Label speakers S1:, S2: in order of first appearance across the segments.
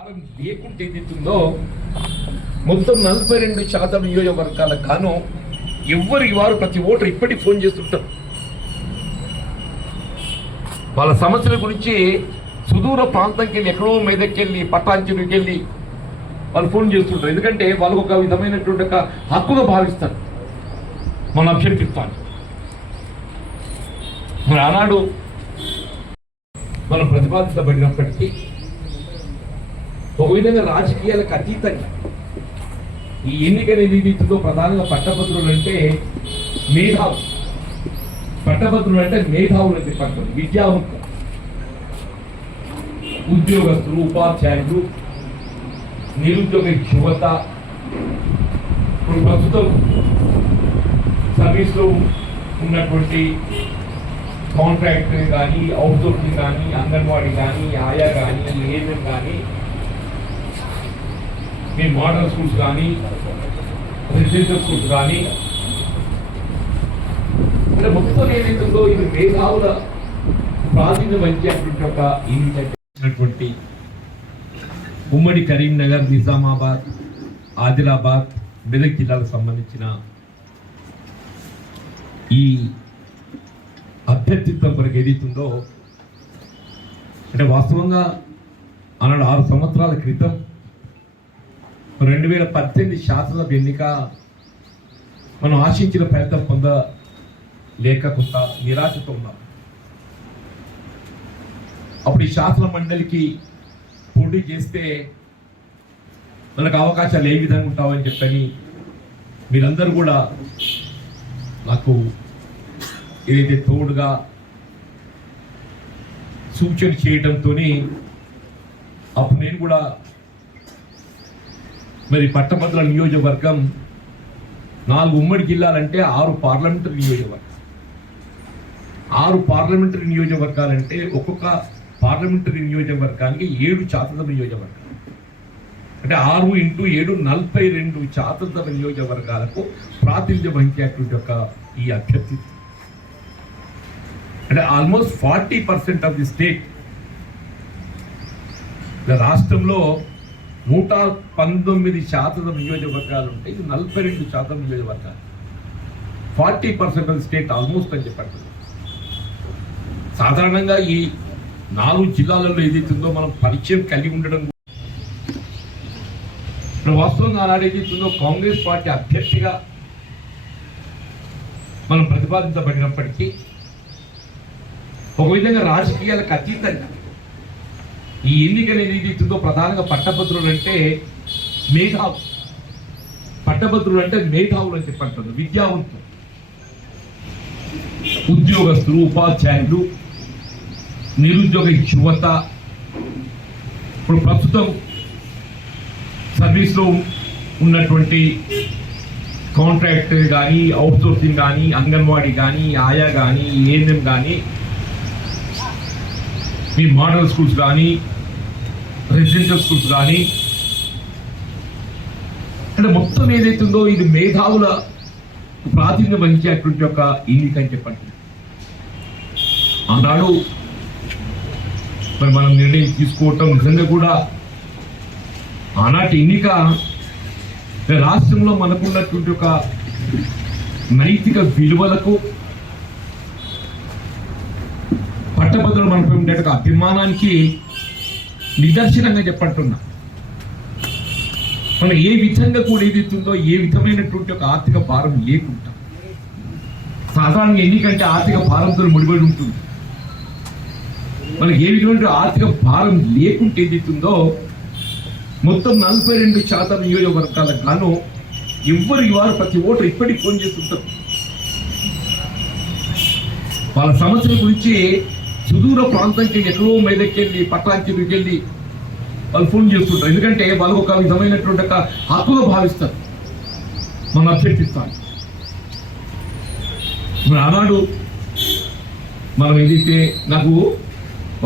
S1: భారం లేకుంటే ఏదైతుందో మొత్తం నలభై రెండు శాతం నియోజకవర్గాలకు గాను ఎవరికి వారు ప్రతి ఓటర్ ఇప్పటికి ఫోన్ చేస్తుంటారు. వాళ్ళ సమస్యల గురించి సుదూర ప్రాంతంకి వెళ్ళి ఎక్కడో మీదకి వెళ్ళి వెళ్ళి వాళ్ళు ఫోన్ చేస్తుంటారు. ఎందుకంటే వాళ్ళకు ఒక విధమైనటువంటి ఒక హక్కుగా భావిస్తారు. మన అభ్యర్థిత్వాన్ని మరి ఆనాడు మనం ప్రతిపాదించబడినప్పటికీ ఒక విధంగా రాజకీయాలకు అతీతంగా ఈ ఎన్నికల నిధులతో ప్రధానంగా పట్టభద్రులు అంటే మేధావు పట్టభద్రులు అంటే మేధావులు అని చెప్పంటారు విద్యావంతులు. ఉద్యోగస్తులు ఉపాధ్యాయులు నిరుద్యోగ యువత ఇప్పుడు ప్రస్తుతం సర్వీస్లో ఉన్నటువంటి కాంట్రాక్ట్ కానీ అవుట్సోర్సింగ్ కానీ అంగన్వాడీ కానీ ఆయా కానీ ఏజెంట్ కానీ మీ మోడల్ స్కూల్స్ కానీ రెసిడెన్షియల్ స్కూల్స్ కానీ. అంటే మొత్తం ఏదైతుందో ఇది మేధావుల ప్రాధాన్యం వహించేటువంటి ఒక ఇచ్చినటువంటి ఉమ్మడి కరీంనగర్ నిజామాబాద్ ఆదిలాబాద్ మెదక్ జిల్లాలకు సంబంధించిన ఈ అభ్యర్థిత్వం కొరకు ఏదైతుందో అంటే వాస్తవంగా అన్నాడు ఆరు సంవత్సరాల క్రితం రెండు వేల పద్దెనిమిది శాసనసభ ఎన్నిక మనం ఆశించిన ఫలితం పొందలేక కొంత నిరాశతో ఉన్నాం. అప్పుడు ఈ శాసన మండలికి పోటీ చేస్తే మనకు అవకాశాలు ఏ విధంగా ఉంటావని చెప్పని మీరందరూ కూడా నాకు ఏదైతే తోడుగా సూచన చేయడంతో అప్పుడు నేను కూడా మరి పట్టభద్రుల నియోజకవర్గం నాలుగు ఉమ్మడి జిల్లాలంటే ఆరు పార్లమెంటరీ నియోజకవర్గం. ఆరు పార్లమెంటరీ నియోజకవర్గాలంటే ఒక్కొక్క పార్లమెంటరీ నియోజకవర్గానికి ఏడు శాసనసభ నియోజకవర్గాలు. అంటే ఆరు ఇంటూ ఏడు నలభై రెండు శాసనసభ నియోజకవర్గాలకు ప్రాతినిధ్యం వహించేటువంటి యొక్క ఈ అభ్యర్థి. అంటే almost forty percent of the state. రాష్ట్రంలో నూట పంతొమ్మిది శాతం నియోజకవర్గాలు ఉంటాయి ఇది నలభై రెండు శాతం నియోజకవర్గాలు. Forty percent of state almost అని చెప్పండి సాధారణంగా ఈ నాలుగు జిల్లాలలో ఏదైతుందో మనం పరిచయం కలిగి ఉండడం ఇప్పుడు వాస్తవంగా ఆనాడు ఏదైతుందో కాంగ్రెస్ పార్టీ అభ్యర్థిగా మనం ప్రతిపాదించబడినప్పటికీ ఒక విధంగా రాజకీయాలకు అతీతంగా ఈ ఎన్నికల ఏదైతుందో ప్రధానంగా పట్టభద్రులు అంటే మేధావు పట్టభద్రులు అంటే మేధావులు అని చెప్పంటారు విద్యావంతులు. ఉద్యోగస్తులు ఉపాధ్యాయులు నిరుద్యోగ యువత. ఇప్పుడు ప్రస్తుతం సర్వీస్లో ఉన్నటువంటి కాంట్రాక్ట్ కానీ అవుట్సోర్సింగ్ కానీ అంగన్వాడీ కానీ ఆయా కానీ ఏఎన్ఎం కానీ మీ మోడల్ స్కూల్స్ కానీ రెసిడెన్షియల్ స్కూల్స్ కానీ అంటే మొత్తం ఏదైతుందో ఇది మేధావుల ప్రాతినిధ్యం వహించేటువంటి ఒక ఎన్నిక అని చెప్పండి. ఆనాడు మరి మనం నిర్ణయం తీసుకోవటం నిజంగా కూడా ఆనాటి ఎన్నిక రాష్ట్రంలో మనకున్నటువంటి ఒక నైతిక విలువలకు పట్టభద్రులు మనపై ఉండే అభిమానానికి నిదర్శనంగా చెప్పంటున్నా. మనం ఏ విధంగా కూడా ఏదైతుందో ఏ విధమైనటువంటి ఒక ఆర్థిక భారం లేకుండా సాధారణంగా ఎన్నికంటే ఆర్థిక భారంతో ముడిపడి ఉంటుంది. మనకి ఏ విధమైన ఆర్థిక భారం లేకుంటే ఏదైతుందో మొత్తం నలభై రెండు శాతం నియోజకవర్గాలకు గాను ఎవరికి వారు ప్రతి ఓటర్ ఇప్పటికి ఫోన్ చేస్తుంటారు. వాళ్ళ సమస్యల గురించి సుదూర ప్రాంతంకి ఎక్కడో మీదకి వెళ్ళి వెళ్ళి వాళ్ళు ఫోన్ చేస్తుంటారు. ఎందుకంటే వాళ్ళు ఒక విధమైనటువంటి ఒక హక్కుగా భావిస్తారు. మనం అభ్యర్థిస్తాను మరి ఆనాడు మనం ఏదైతే నాకు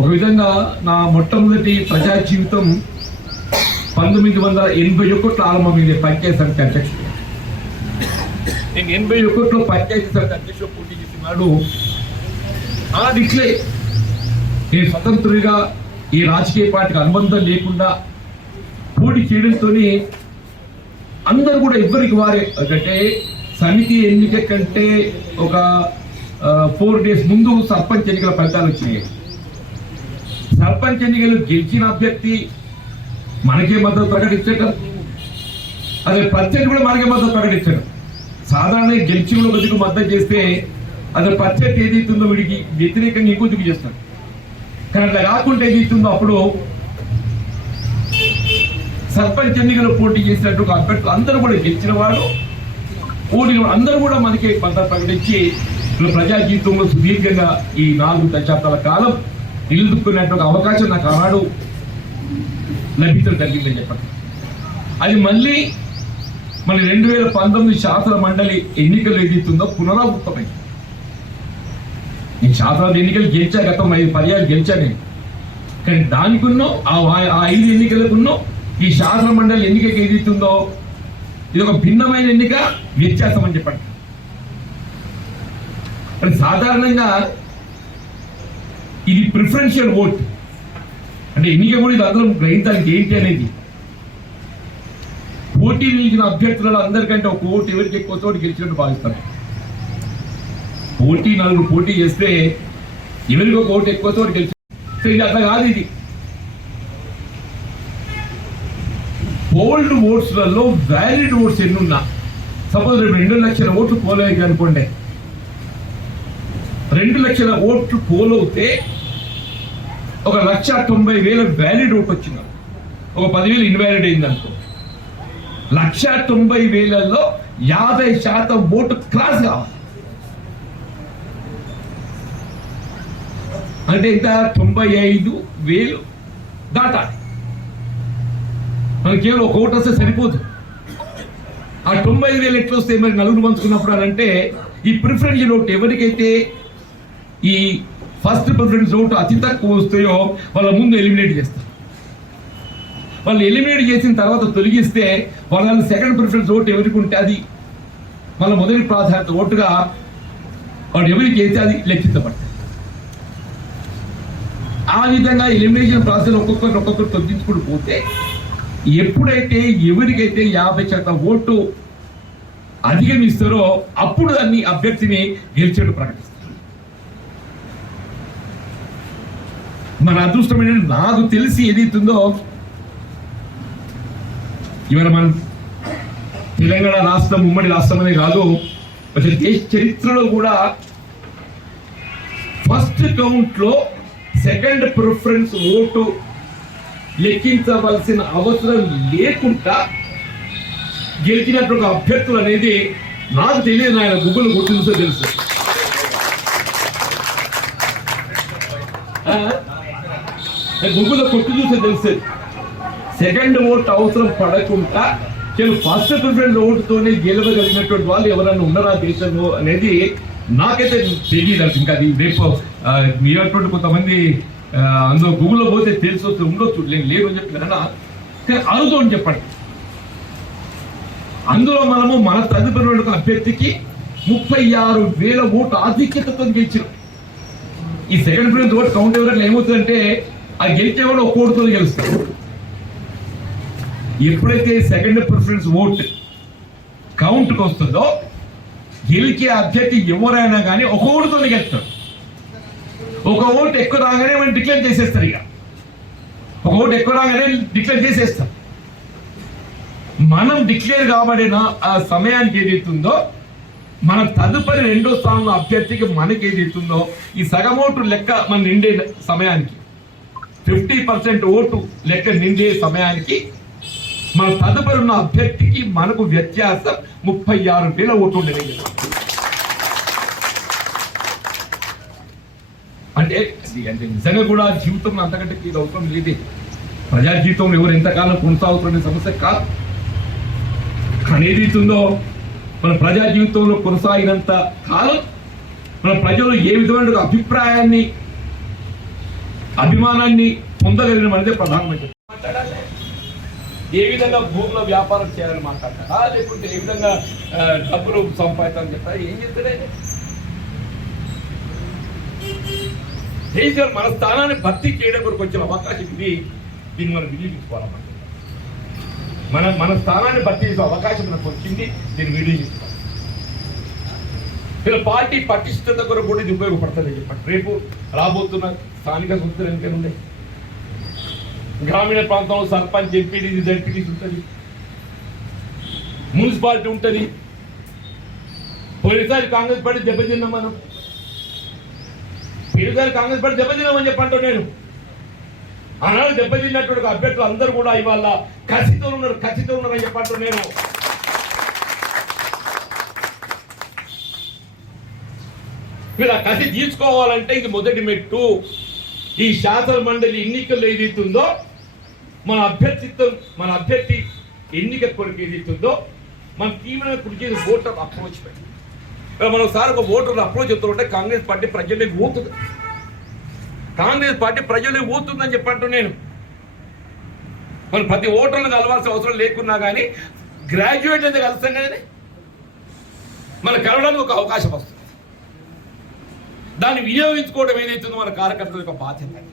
S1: ఒక విధంగా నా మొట్టమొదటి ప్రజా జీవితం పంతొమ్మిది వందల ఎనభై ఒకటిలో ఆరంభమైంది పంచాయతీ సమితి అధ్యక్షుడు నేను ఎనభై ఒకటిలో పంచాయతీ సమితి అధ్యక్షుడు పోటీ చేసినాడు ఆ దిక్లే నేను స్వతంత్రుడిగా ఈ రాజకీయ పార్టీకి అనుబంధం లేకుండా పోటీ చేయడంతో అందరూ కూడా ఎవరికి వారే. అంటే సమితి ఎన్నిక కంటే ఒక ఫోర్ డేస్ ముందు సర్పంచ్ ఎన్నికల ఫలితాలు వచ్చినాయి. సర్పంచ్ ఎన్నికలు గెలిచిన అభ్యర్థి మనకే మద్దతు ప్రకటించడం. అదే ప్రత్యర్థి కూడా మనకే మద్దతు ప్రకటించడం. సాధారణంగా గెలిచిన బతుకు మద్దతు చేస్తే అదే ప్రత్యర్థి ఏదైతుందో వీడికి వ్యతిరేకంగా ఇంకొద్దుకు చేస్తారు? కానీ అట్లా కాకుండా ఏదైతుందో అప్పుడు సర్పంచ్ ఎన్నికలు పోటీ చేసినట్టు అభ్యర్థులు అందరూ కూడా గెలిచిన వాళ్ళు ఓడిన అందరూ కూడా మనకి పంట ప్రకటించి ప్రజా జీవితంలో సుదీర్ఘంగా ఈ నాలుగు దశాబ్దాల కాలం నిలుదుకున్నట్టు అవకాశం నాకు ఆనాడు లభించడం జరిగిందని చెప్పండి. అది మళ్ళీ మన రెండు వేల పంతొమ్మిది శాసన మండలి ఎన్నికలు ఎదుగుతుందో పునరావృతమైంది. నేను శాసనసభ ఎన్నికలు గెలిచా గతం ఐదు పర్యాలు గెలిచా నేను. కానీ దానికున్నో ఆ ఆ ఐదు ఎన్నికలకున్నో ఈ శాసన మండలి ఎన్నికకి ఏదైతుందో ఇది ఒక భిన్నమైన ఎన్నిక వ్యత్యాసం అని చెప్పండి. కానీ సాధారణంగా ఇది ప్రిఫరెన్షియల్ ఓట్. అంటే ఎన్నిక కూడా ఇది అందరం గ్రహించడానికి ఏంటి అనేది. పోటీ నిలిచిన అభ్యర్థులలో అందరికంటే ఒక ఓటు ఎవరికి ఎక్కువ తోటి గెలిచినట్టు భావిస్తారు పోటీ నలుగురు పోటీ చేస్తే ఎవరికి ఒక ఓటు ఎక్కువ తోటి గెలిచి సో ఇది అట్లా కాదు ఇది. ఓల్డ్ ఓట్స్లలో వ్యాలిడ్ ఓట్స్ ఎన్ని ఉన్నా సపోజ్ రేపు రెండు లక్షల ఓట్లు పోలేదు అనుకోండి. రెండు లక్షల ఓట్లు పోలవుతే ఒక లక్ష తొంభై వేల వ్యాలిడ్ ఓట్ వచ్చింది. ఒక పదివేలు ఇన్వాలిడ్ అయింది అనుకో. లక్ష తొంభై వేలలో యాభై శాతం ఓటు క్రాస్ కావాలి. అంటే ఇంత తొంభై ఐదు వేలు దాటాలి మనకి కేవలం ఒక ఓటు వస్తే సరిపోదు ఆ తొంభై ఐదు వేలు ఎట్లా వస్తే మరి నలుగురు పంచుకున్నప్పుడు అని అంటే ఈ ప్రిఫరెన్స్ ఓటు ఎవరికైతే ఈ ఫస్ట్ ప్రిఫరెన్స్ ఓటు అతి తక్కువ వస్తాయో వాళ్ళ ముందు ఎలిమినేట్ చేస్తారు వాళ్ళు ఎలిమినేట్ చేసిన తర్వాత తొలగిస్తే వాళ్ళని సెకండ్ ప్రిఫరెన్స్ ఓటు ఎవరికి ఉంటే అది? వాళ్ళ మొదటి ప్రాధాన్యత ఓటుగా వాడు ఎవరికి అయితే అది లెక్కించబడతాయి. ఆ విధంగా ఎలిమినేషన్ ప్రాసెస్ ఒక్కొక్కరు ఒక్కొక్కరు తొలగించుకుంటూ పోతే ఎప్పుడైతే ఎవరికైతే యాభై శాతం ఓటు అధిగమిస్తారో అప్పుడు దాన్ని అభ్యర్థిని గెలిచేట్టు ప్రకటిస్తారు. మన అదృష్టం ఏంటంటే నాకు తెలిసి ఏదైతుందో ఇవాళ మనం తెలంగాణ రాష్ట్రం ఉమ్మడి రాష్ట్రం అనే కాదు అసలు దేశ చరిత్రలో కూడా ఫస్ట్ కౌంట్లో సెకండ్ ప్రిఫరెన్స్ ఓటు లెక్కించవలసిన అవసరం లేకుండా గెలిచినటువంటి అభ్యర్థులు అనేది నాకు తెలియదు ఆయన గూగుల్ కొట్టి తెలుసు. గుగ్గుల కొట్టి చూస్తే తెలుసు. సెకండ్ ఓట్ అవసరం పడకుండా నేను ఫస్ట్ ప్రిఫరెన్స్ ఓటుతోనే గెలవగలిగినటువంటి వాళ్ళు ఎవరైనా ఉన్నారా దేశంలో అనేది నాకైతే తెలియదు ఇంకా అది రేపు ఆ, కొంతమంది అందులో గూగుల్లో పోతే తెలిసి వస్తే ఉండొచ్చు. నేను లేదు అని చెప్పినా కానీ అరుదు అని చెప్పండి. అందులో మనము మన తదుపరి ఒక అభ్యర్థికి ముప్పై ఆరు వేల ఓటు ఆధిక్యతతో గెలిచినాం. ఈ సెకండ్ ప్రిఫరెన్స్ ఓటు కౌంట్ ఎవరైనా ఏమవుతుందంటే ఆ గెలిచే కూడా ఒక ఓటుతో గెలుస్తారు. ఎప్పుడైతే సెకండ్ ప్రిఫరెన్స్ ఓట్ కౌంట్కి వస్తుందో గెలిచే అభ్యర్థి ఎవరైనా కానీ ఒక ఓటుతో గెలుస్తాడు ఒక ఓటు ఎక్కువ రాగానే మనం డిక్లేర్ చేసేస్తారు ఇక. ఒక ఓటు ఎక్కువ రాగానే డిక్లేర్ చేసేస్తాం మనం డిక్లేర్ కాబడిన ఆ సమయానికి ఏదైతుందో మన తదుపరి రెండో స్థానంలో అభ్యర్థికి మనకి ఏదైతుందో ఈ సగం ఓటు లెక్క మన నిండే సమయానికి ఫిఫ్టీ పర్సెంట్ ఓటు లెక్క నిండే సమయానికి మన తదుపరి ఉన్న అభ్యర్థికి మనకు వ్యత్యాసం ముప్పై ఆరు వేల ఓటు ఉండేది. అంటే అంటే నిజంగా కూడా జీవితంలో అంతకంటే ఇది అవసరం లేదు. ప్రజా జీవితంలో ఎవరు ఎంతకాలం కొనసాగుతున్న సమస్య కాదు. కానీ ఏదైతుందో మన ప్రజా జీవితంలో కొనసాగినంత కాలం మన ప్రజలు ఏ విధమైన అభిప్రాయాన్ని అభిమానాన్ని పొందగలిగిన మనదే ప్రధానమంత్రి. ఏ విధంగా భూముల వ్యాపారం చేయాలని మాట్లాడతారా? లేకుంటే ఏ విధంగా డబ్బులు సంపాదించాలని చెప్తారా? ఏం చెప్తాడే కేసీఆర్ మన స్థానాన్ని భర్తీ చేయడం కొరకు వచ్చిన అవకాశం ఇది. దీన్ని మనం వినియోగించుకోవాలన్నమాట. మన మన స్థానాన్ని భర్తీ చేసే అవకాశం మనకు వచ్చింది. దీన్ని వినియోగించుకోవాలి. చేస్తాను ఇలా పార్టీ పటిష్టత కొరకు కూడా ఇది ఉపయోగపడుతుంది చెప్పండి. రేపు రాబోతున్న స్థానిక సంస్థలు ఎన్నికలు ఉన్నాయి? గ్రామీణ ప్రాంతంలో సర్పంచ్ ఎంపీడీ జడ్పీడీసీ ఉంటుంది. మున్సిపాలిటీ ఉంటుంది. పోయినసారి కాంగ్రెస్ పార్టీ దెబ్బతిన్నాం మనం పోయినసారి కాంగ్రెస్ పార్టీ దెబ్బతిన్నామని చెప్పంటో నేను. ఆనాడు దెబ్బతిన్నటువంటి అభ్యర్థులు అందరూ కూడా ఇవాళ కసితో ఉన్నారు కసితో ఉన్నారని చెప్పంటో నేను. మీరు ఆ కసి తీసుకోవాలంటే ఇది మొదటి మెట్టు ఈ శాసన మండలి ఎన్నికల్లో ఏదైతుందో మన అభ్యర్థిత్వం మన అభ్యర్థి ఎన్నిక కొరకు ఏదైతుందో మన తీవ్రమైన కృషి ఓటర్ అప్రోచ్ పెట్టి. మనం సార్ ఒక ఓటర్లు అప్రోచ్ చెప్తుంటే కాంగ్రెస్ పార్టీ ప్రజల్లోకి ఊతుంది కాంగ్రెస్ పార్టీ ప్రజల్లోకి ఊతుందని చెప్పంటూ నేను. మనం ప్రతి ఓటర్లు కలవాల్సిన అవసరం లేకున్నా కానీ గ్రాడ్యుయేట్ అయితే కలుస్తాం కానీ మనం కలవడానికి ఒక అవకాశం వస్తుంది. దాన్ని వినియోగించుకోవడం ఏదైతుందో మన కార్యకర్తల యొక్క బాధ్యత.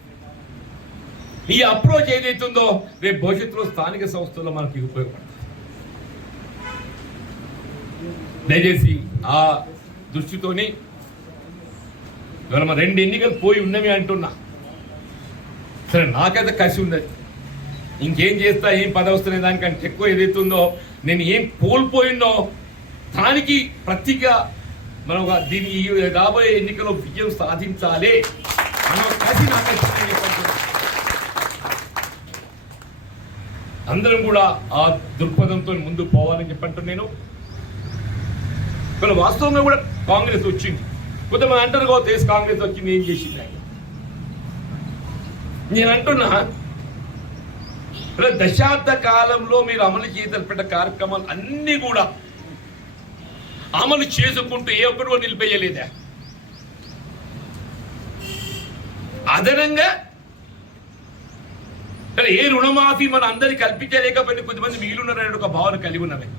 S1: ఈ అప్రోచ్ ఏదైతుందో రేపు భవిష్యత్తులో స్థానిక సంస్థల్లో మనకి ఉపయోగపడుతుంది. దయచేసి ఆ దృష్టితోని ఇవాళ మన రెండు ఎన్నికలు పోయి ఉన్నవి అంటున్నా. సరే నాకైతే కసి ఉన్నది. ఇంకేం చేస్తా ఏం పదవి వస్తున్న దానికంటే ఎక్కువ ఏదైతుందో నేను ఏం కోల్పోయిందో దానికి ప్రత్యేక మనం దీన్ని దీని రాబోయే ఎన్నికల్లో విజయం సాధించాలి అన్న కసి నాకైతే అందరం కూడా ఆ దృక్పథంతో ముందుకు పోవాలని చెప్పంటూ నేను. ఇక్కడ వాస్తవంగా కూడా కాంగ్రెస్ వచ్చింది. కొంతమంది అంటారు కదా కాంగ్రెస్ వచ్చింది ఏం చేసింది ఆయన నేను అంటున్నా దశాబ్ద కాలంలో మీరు అమలు చేయదలిపిన కార్యక్రమాలు అన్నీ కూడా అమలు చేసుకుంటూ ఏ ఒక్కరు నిలిపేయలేదా? అదనంగా ఏ రుణమాఫీ మన అందరికి కల్పించలేకపోయిన కొద్దిమంది మిగిలిన్నారనే ఒక భావన కలిగి ఉన్నవి.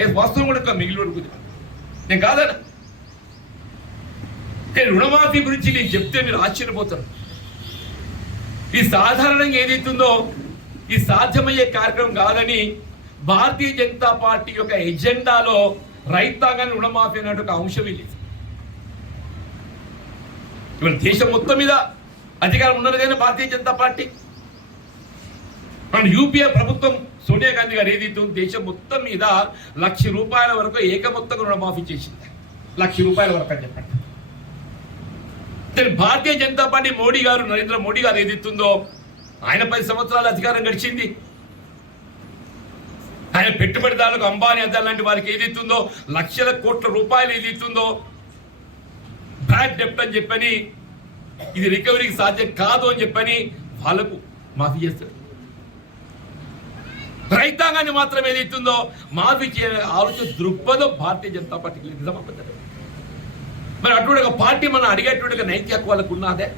S1: ఏ వాస్తవం కూడా ఒక మిగిలి కొద్దిమంది. నేను కాదన్నా. కానీ రుణమాఫీ గురించి నేను చెప్తే మీరు ఆశ్చర్యపోతారు. ఈ సాధారణంగా ఏదైతుందో ఈ సాధ్యమయ్యే కార్యక్రమం కాదని భారతీయ జనతా పార్టీ యొక్క ఎజెండాలో రైతాంగాన్ని రుణమాఫీ అనే ఒక అంశం లేదు ఇవాళ దేశం మొత్తం మీద అధికారం ఉన్నది కానీ భారతీయ జనతా పార్టీ. మన యూపీఏ ప్రభుత్వం సోనియా గాంధీ గారు ఏదైతే దేశం మొత్తం మీద లక్ష రూపాయల వరకు ఏకమొత్తంగా రుణమాఫీ చేసింది. లక్ష రూపాయల వరకు అని చెప్పండి. భారతీయ జనతా పార్టీ మోడీ గారు నరేంద్ర మోడీ గారు ఏదైతుందో ఆయన పది సంవత్సరాల అధికారం గడిచింది. ఆయన పెట్టుబడిదారులకు అంబానీ అద్దాలు లాంటి వారికి ఏదైతుందో లక్షల కోట్ల రూపాయలు ఏదైతుందో బ్యాడ్ డెప్ట్ అని చెప్పని ఇది రికవరీకి సాధ్యం కాదు అని చెప్పని వాళ్ళకు మాఫీ చేస్తారు రైతాంగాన్ని మాత్రం ఏదైతుందో మాఫీ చేయాలనే ఆలోచన దృక్పథం భారతీయ జనతా పార్టీకి లేదు. నిజమా మరి అటువంటి ఒక పార్టీ మనం అడిగేటువంటి నైతిక వాళ్ళకు ఉన్నదే?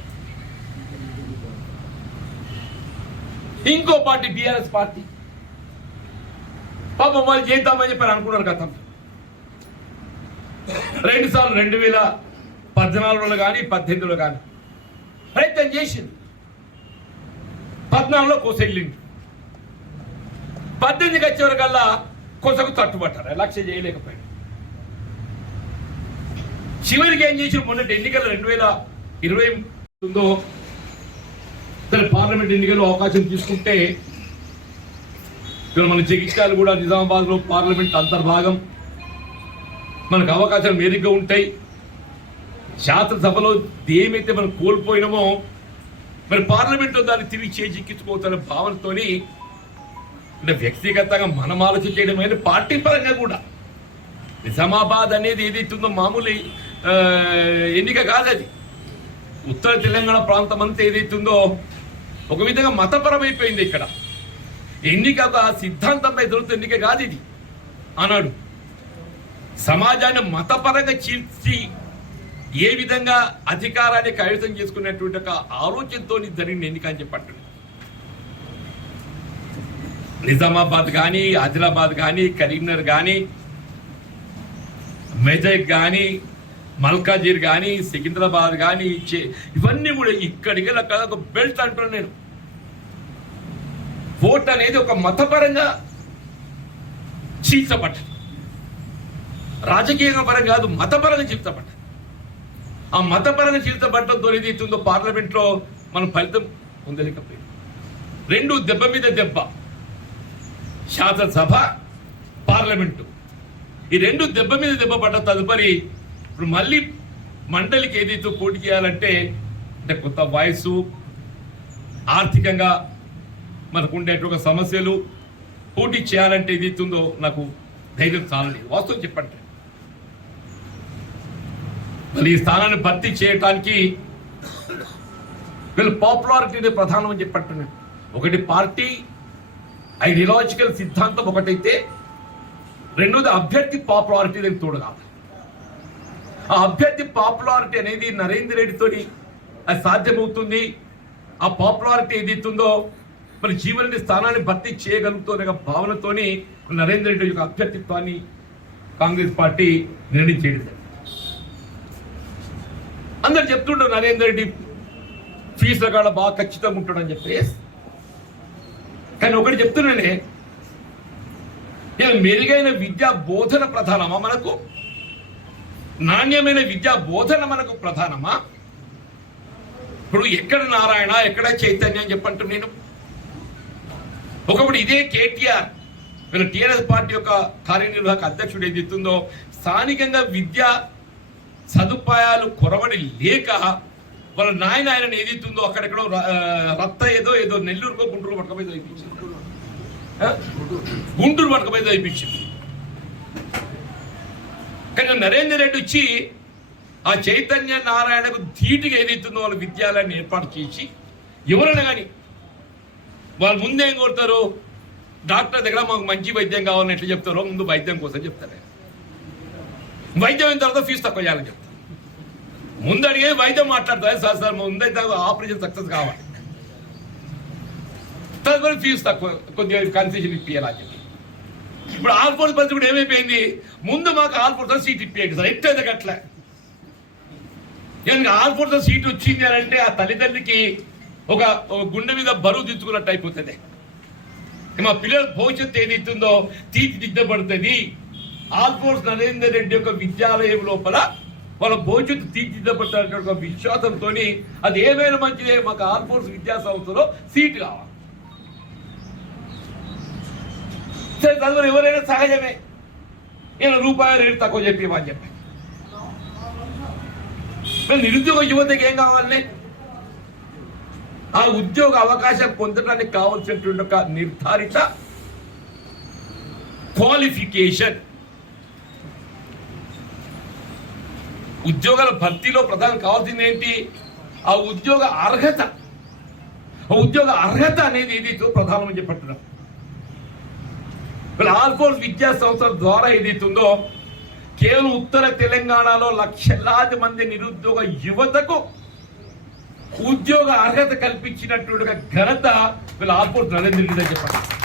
S1: ఇంకో పార్టీ బీఆర్ఎస్ పార్టీ. పాపం వాళ్ళు చేద్దామని చెప్పి అనుకున్నారు గతం. రెండు సార్లు రెండు వేల పద్నాలుగులో కానీ పద్దెనిమిదిలో కానీ ప్రయత్నం చేసింది. పద్నాలుగులో కోసెళ్ళింది. పద్దెనిమిదికి వచ్చేవరకల్లా కొసకు తట్టుబట్టారు లక్ష్య చేయలేకపోయాడు చివరికి ఏం చేసి మొన్నటి ఎన్నికలు రెండు వేల ఇరవై ఉందో సరే పార్లమెంట్ ఎన్నికల్లో అవకాశం తీసుకుంటే ఇక్కడ మన జగిత్యాల కూడా నిజామాబాద్లో పార్లమెంట్ అంతర్భాగం. మనకు అవకాశాలు మెరుగ్గా ఉంటాయి. శాసనసభలో ఏమైతే మనం కోల్పోయినామో మరి పార్లమెంట్లో దాన్ని తిరిగి చేజిక్కించుకోవద్దనే భావనతోని అంటే వ్యక్తిగతంగా మనం ఆలోచించడం అనేది పార్టీ పరంగా కూడా. నిజామాబాద్ అనేది ఏదైతుందో మామూలు ఎన్నిక కాదు అది. ఉత్తర తెలంగాణ ప్రాంతం అంతా ఏదైతుందో ఒక విధంగా మతపరమైపోయింది ఇక్కడ. ఎన్నిక ఒక సిద్ధాంతంపై జరుగుతున్న ఎన్నిక కాదు ఇది. అన్నాడు సమాజాన్ని మతపరంగా చీల్చి ఏ విధంగా అధికారాన్ని కైవసం చేసుకునేటువంటి ఒక ఆలోచనతో జరిగిన ఎన్నిక అని చెప్పట్టు నిజామాబాద్ కానీ ఆదిలాబాద్ కానీ కరీంనగర్ కానీ మెదక్ కానీ మల్కాజీర్ కానీ సికింద్రాబాద్ కానీ చే- ఇవన్నీ కూడా ఇక్కడికి అక్కడ ఒక బెల్ట్ అంటున్నాను నేను. ఓట్ అనేది ఒక మతపరంగా చీల్చబట్ట రాజకీయ పరం కాదు మతపరంగా చీల్చబట్ట ఆ మతపరంగా చీల్చబడటంతో ఏది అవుతుందో పార్లమెంట్లో మనం ఫలితం పొందలేకపోయింది రెండు దెబ్బ మీద దెబ్బ. శాసనసభ పార్లమెంటు. ఈ రెండు దెబ్బ మీద దెబ్బ పడ్డ తదుపరి ఇప్పుడు మళ్ళీ మండలికి ఏదైతే పోటీ చేయాలంటే అంటే కొత్త వయసు ఆర్థికంగా మనకు ఉండేటువంటి సమస్యలు పోటీ చేయాలంటే ఏదైతుందో నాకు ధైర్యం చాలని వాస్తవం చెప్పండి. మరి ఈ స్థానాన్ని భర్తీ చేయటానికి వీళ్ళు పాపులారిటీ ప్రధానం అని చెప్పంటున్నాను ఒకటి పార్టీ ఐడియాలజికల్ సిద్ధాంతం ఒకటైతే రెండోది అభ్యర్థి పాపులారిటీ దానికి తోడు కావాలి ఆ అభ్యర్థి పాపులారిటీ అనేది నరేంద్ర రెడ్డితోని అది సాధ్యమవుతుంది. ఆ పాపులారిటీ ఏదైతుందో మరి జీవన స్థానాన్ని భర్తీ చేయగలుగుతున్న భావనతోని నరేంద్ర రెడ్డి యొక్క అభ్యర్థిత్వాన్ని కాంగ్రెస్ పార్టీ నిర్ణయించేది అందరు చెప్తుంటారు నరేంద్ర రెడ్డి ఫీజుల కాడ బాగా ఖచ్చితంగా ఉంటాడని చెప్పేసి. కానీ ఒకటి చెప్తున్నానే. ఇలా మెరుగైన విద్యా బోధన ప్రధానమా మనకు? నాణ్యమైన విద్యా బోధన మనకు ప్రధానమా? ఇప్పుడు ఎక్కడ నారాయణ ఎక్కడ చైతన్య అని చెప్పంటు నేను. ఒకప్పుడు ఇదే కేటీఆర్. వీళ్ళ టీఆర్ఎస్ పార్టీ యొక్క కార్యనిర్వాహక అధ్యక్షుడు ఏది స్థానికంగా విద్యా సదుపాయాలు కొరవడి లేక వాళ్ళ నాయన ఆయన ఏదైతుందో అక్కడెక్కడో రత్త ఏదో ఏదో నెల్లూరుకో గుంటూరు పట్టకపోయి చదివించింది గుంటూరు పట్టకపోయి చదివించింది కానీ నరేందర్ రెడ్డి వచ్చి ఆ చైతన్య నారాయణకు ధీటుగా ఏదైతుందో వాళ్ళ విద్యాలయాన్ని ఏర్పాటు చేసి ఎవరైనా కానీ వాళ్ళు ముందేం కోరుతారు డాక్టర్ దగ్గర మాకు మంచి వైద్యం కావాలని ఎట్లా చెప్తారో ముందు వైద్యం కోసం చెప్తారు. వైద్యం అయిన తర్వాత ఫీజు తక్కువ చేయాలని చెప్తారు. ముందడిగే వైద్యం మాట్లాడతారు సార్ సార్ ముందైతే ఆపరేషన్ సక్సెస్ కావాలి. తదుపరి ఫీజు తక్కువ కొద్దిగా కన్సెషన్ ఇప్పియాలని చెప్పి. ఇప్పుడు ఆల్ఫోర్స్ పరిస్థితి కూడా ఏమైపోయింది? ముందు మాకు ఆల్ఫోర్స్ సీట్ ఇప్పియండి సార్ ఎట్లయితే అట్లా ఎందుకంటే ఆల్ఫోర్స్ సీట్ వచ్చింది అని అంటే ఆ తల్లిదండ్రికి ఒక గుండె మీద బరువు దించుకున్నట్టు అయిపోతుంది. మా పిల్లల భవిష్యత్తు ఏదైతుందో తీర్చిదిద్దబడుతుంది. ఆల్ఫోర్స్ నరేందర్ రెడ్డి యొక్క విద్యాలయం లోపల వాళ్ళ భవిష్యత్తు తీర్చిదిద్దబడ్డ విశ్వాసంతో అది ఏమైనా మంచిదే మాకు ఆల్ఫోర్స్ విద్యా సంస్థలో సీట్ కావాలి. సరే తదుపరి ఎవరైనా సహజమే. నేను రూపాయలు రేటు తక్కువ చెప్పి అని చెప్పి నిరుద్యోగ యువతకి ఏం కావాలి ఆ ఉద్యోగ అవకాశం పొందడానికి కావాల్సినటువంటి ఒక నిర్ధారిత క్వాలిఫికేషన్ ఉద్యోగాల భర్తీలో ప్రధానం కావాల్సింది ఏంటి ఆ ఉద్యోగ అర్హత. ఆ ఉద్యోగ అర్హత అనేది ఏదైతే ప్రధానం అని చెప్పంటున్నాం. ఆల్ఫోర్స్ విద్యా సంస్థల ద్వారా ఏదైతుందో కేవలం ఉత్తర తెలంగాణలో లక్షలాది మంది నిరుద్యోగ యువతకు ఉద్యోగ అర్హత కల్పించినటువంటి ఘనత వీళ్ళ ఆల్ఫోర్స్ నరేంద్ర రెడ్డి చెప్పండి